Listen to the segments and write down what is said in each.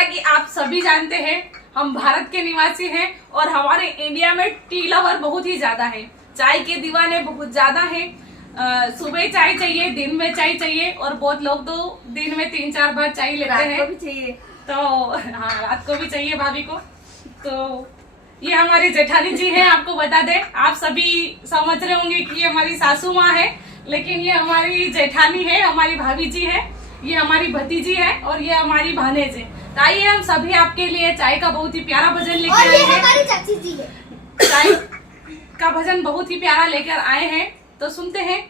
जैसा कि आप सभी जानते हैं, हम भारत के निवासी हैं और हमारे इंडिया में टी लवर बहुत ही ज्यादा है। चाय के दीवाने बहुत ज्यादा हैं। सुबह चाय चाहिए, दिन में चाय चाहिए और बहुत लोग तो दिन में 3-4 बार चाय लेते हैं। रात को भी चाहिए। तो हाँ, रात को भी चाहिए भाभी को। तो ये हमारी जेठानी जी हैं। आपको बता दें, आप सभी समझ रहे होंगे कि ये हमारी सासू माँ है, लेकिन ये हमारी जेठानी है, हमारी भाभी जी है, ये हमारी भतीजी है और ये हमारी भानेज है। तो आइए हम सभी आपके लिए चाय का बहुत ही प्यारा भजन लेकर आए हैं। हमारी चाची जी है। चाय का भजन बहुत ही प्यारा लेकर आए हैं, तो सुनते हैं।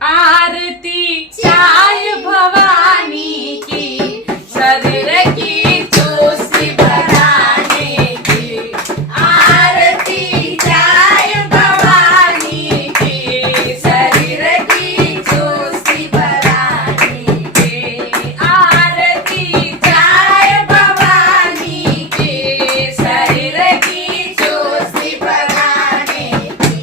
आरती चाय भवानी की, शरीर की चोसी बनाने की। आरती चाय भवानी की, शरीर की चोसी बनाने की। आरती चाय भवानी की, शरीर की चोसी बनाने की।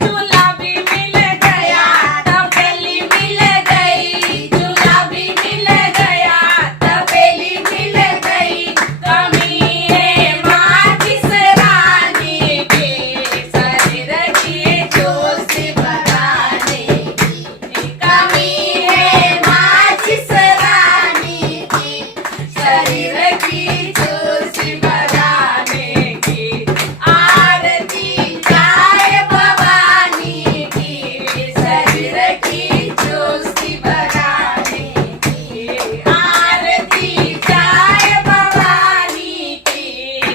दूल्हा भी मिल गया, तपेली मिल गई। दूल्हा भी मिल गया, तपेली मिल गई। कमी है माचिस रानी की, शरीर की चोसी बनाने की। कमी है माचिस रानी की, शरीर की चोसी बनाने की। आरती चाय भवानी की, शरीर की चोसी बनाने की। आरती चाय भवानी की,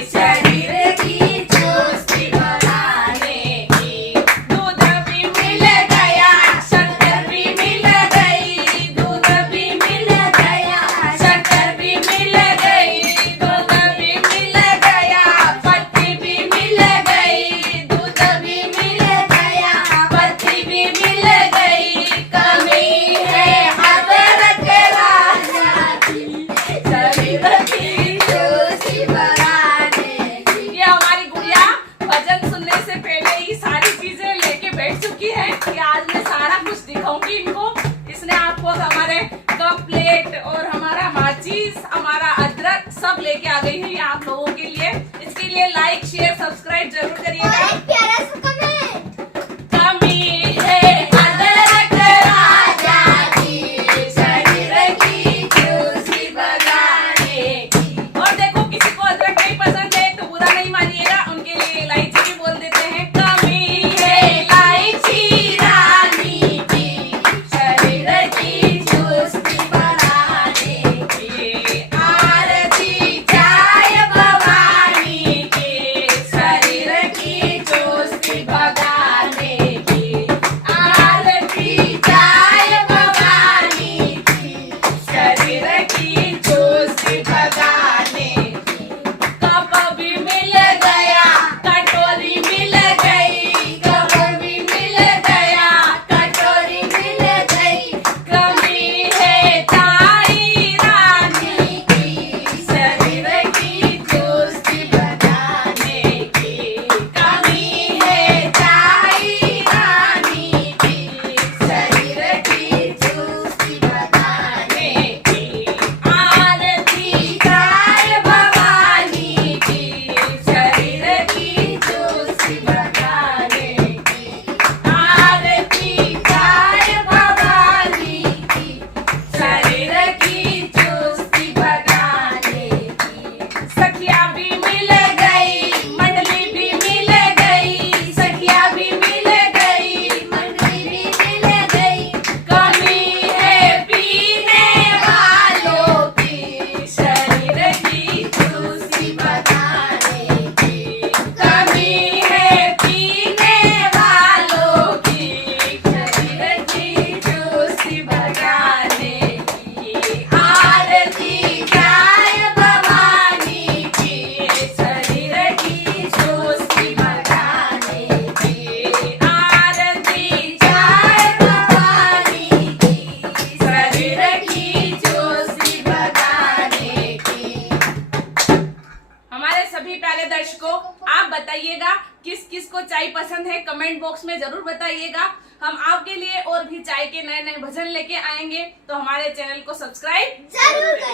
शरीर की चोसी बनाने की। दूध भी मिल गया, शक्कर भी मिल गई। दूध भी मिल गया, शक्कर भी मिल गई। दूध भी मिल गया, पत्ती भी मिल गई। दूध भी मिल गया, पत्ती भी मिल गई। कमी है हजरत राजा की, शरीर की चोसी बनाने की। ये हमारी गुड़िया भजन सुनने से पहले ही सारी चीजें लेके बैठ चुकी है कि आज मैं सारा कुछ दिखाऊंगी इनको। इसने आपको हमारे कप प्लेट और हमारा माचिस, हमारा अदरक सब लेके आ गई है ये आप लोगों के लिए। इसके लिए लाइक, शेयर, सब्सक्राइब जरूर करिएगा। एक प्यारा सा कमेंट। कमी है अदरक राजा की, शरीर की चोसी बनाने की। और देखो, किसी को अदरक नहीं पसंद है तो बुरा नहीं मानिएगा, उनके लिए इलायची भी बोल देते हैं। कमी है इलायची रानी की, शरीर की चोसी बनाने की। आरती चाय भवानी की, शरीर की चोसी बनाने की। आरती चाय भवानी की, शरीर की चोसी बनाने की। कप भी मिल गया, कटोरी मिल गई। कप भी मिल गया, कटोरी मिल गई। कमी है चाय रानी की, शरीर की चोसी बनाने की। कमी है चाय रानी की, शरीर की चोसी बनाने की। आरती चाय भवानी की, शरीर की चोसी बनाने की। आरती चाय भवानी की, शरीर की चोसी बनाने की। सखिया भी मिल गई, मंडली भी मिल गई। सखिया भी मिल गई, मंडली भी मिल गई। कमी है पीने वालों की, शरीर की चोसी बनाने की। कमी है पीने वालों की, शरीर की चोसी बनाने की। आरती चाय भवानी की, शरीर की चोसी बनाने की। आरती चाय भवानी की, शरीर की चोसी बनाने की। हमारे सभी प्यारे दर्शकों, आप बताइएगा किस किस को चाय पसंद है, कमेंट बॉक्स में जरूर बताइएगा। हम आपके लिए और भी चाय के नए नए भजन लेके आएंगे, तो हमारे चैनल को सब्सक्राइब जरूर करें।